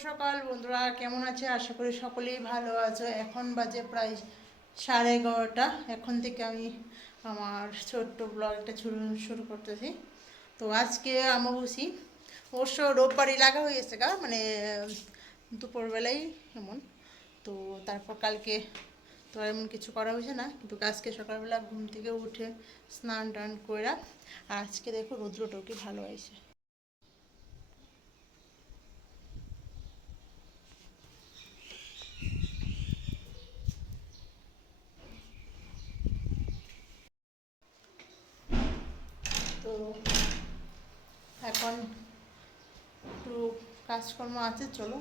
সকাল, বন্ধুরা, কেমন আছে? আশা করি সকলেই ভালো আছো। এখন বাজে প্রায় সাড়ে এগারোটা। এখন থেকে আমি আমার ছোট্ট ব্লগটা শুরু শুরু করতেছি। তো আজকে আমাবসি অবশ্য রোববারই লাগা হয়েছে গা মানে দুপুরবেলায় এমন। তো তারপর কালকে তো এমন কিছু করা হয়েছে না। কিন্তু আজকে সকালবেলা ঘুম থেকে উঠে স্নান টান করে আজকে দেখো রৌদ্রটাও কি ভালো হয়েছে তো এখন একটু কাজকর্ম আছে চলো।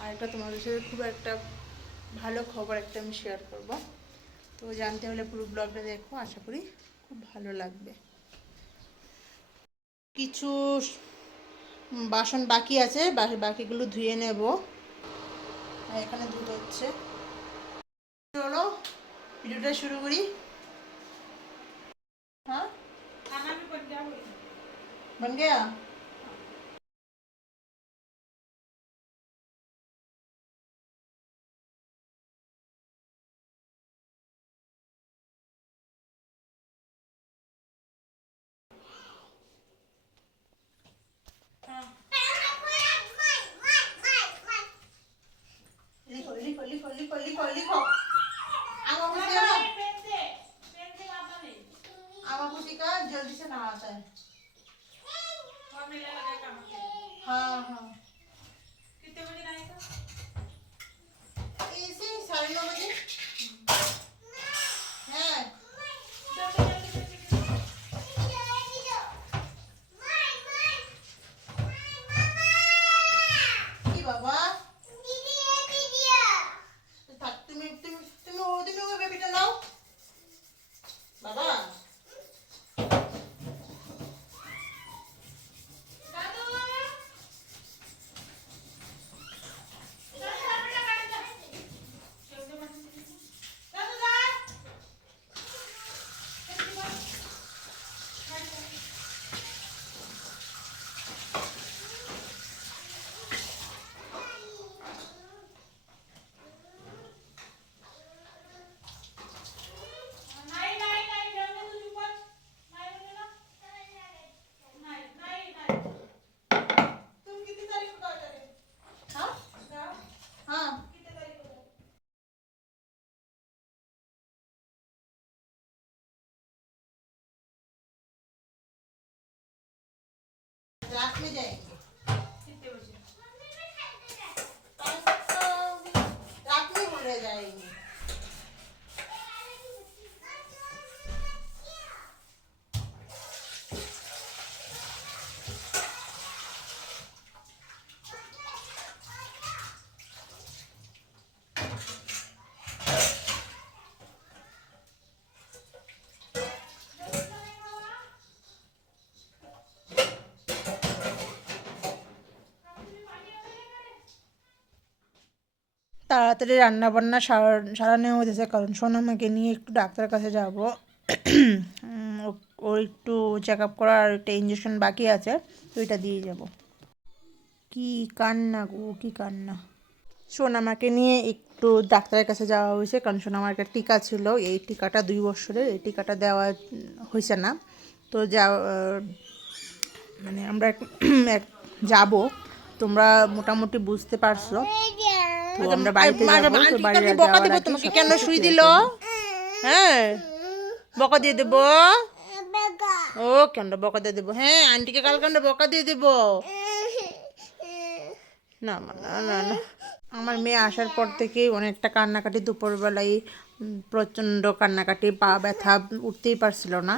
আর এটা তোমাদের সাথে খুব একটা ভালো খবর একটা আমি শেয়ার করব। তো জানতে হলে পুরো ব্লগটা দেখো আশা করি খুব ভালো লাগবে। কিছু বাসন বাকি আছে বাকিগুলো ধুয়ে নেব। এখানে দুধ হচ্ছে। চলো ভিডিওটা শুরু করি। হ্যাঁ? বন গেয়া Johnson. रात में जाएंगे रात में बोल रहे जाएंगे তাড়াতাড়ি রান্না বান্না সারা, সারানো হতেছে কারণ সোনামাকে নিয়ে একটু ডাক্তারের কাছে যাব। ওর একটু চেক আপ করার একটা ইঞ্জেকশন বাকি আছে, তো এটা দিয়ে যাব। কি কান্না গো, কি কান্না। সোনামাকে নিয়ে একটু ডাক্তারের কাছে যাওয়া হয়েছে, কারণ সোনামার একটা টিকা ছিল। এই টিকাটা দুই বছরের, এই টিকাটা দেওয়া হয়েছে না। তো যা মানে আমরা এক, যাব। তোমরা মোটামুটি বুঝতে পারছ। তো আমরা বাড়িতে যাব তো বাড়িতে বকা দেবো তোমাকে কেন শুই দিল? হ্যাঁ বকা দিয়ে দেবো? ও কেন বকা দিয়ে দেবো? হ্যাঁ আন্টিকে কাল কেন বকা দিয়ে দেবো? না না না না আমার মেয়ে আসার পর থেকেই অনেকটা কান্নাকাটি দুপুরবেলায় প্রচণ্ড কান্নাকাটি পা ব্যথা উঠতেই পারছিল না।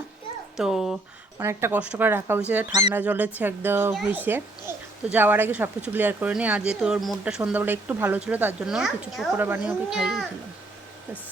তো অনেকটা কষ্ট করে রাখা হয়েছে ঠান্ডা জলে ছেঁক দেওয়া হয়েছে। তো যাওয়ার আগে সব কিছু ক্লিয়ার করে নিই আর যেহেতু ওর মুডটা সন্ধ্যাবেলা একটু ভালো ছিল, তার জন্য কিছু পকোড়া বানিয়ে ওকে খাইয়েছিলাম ব্যাস।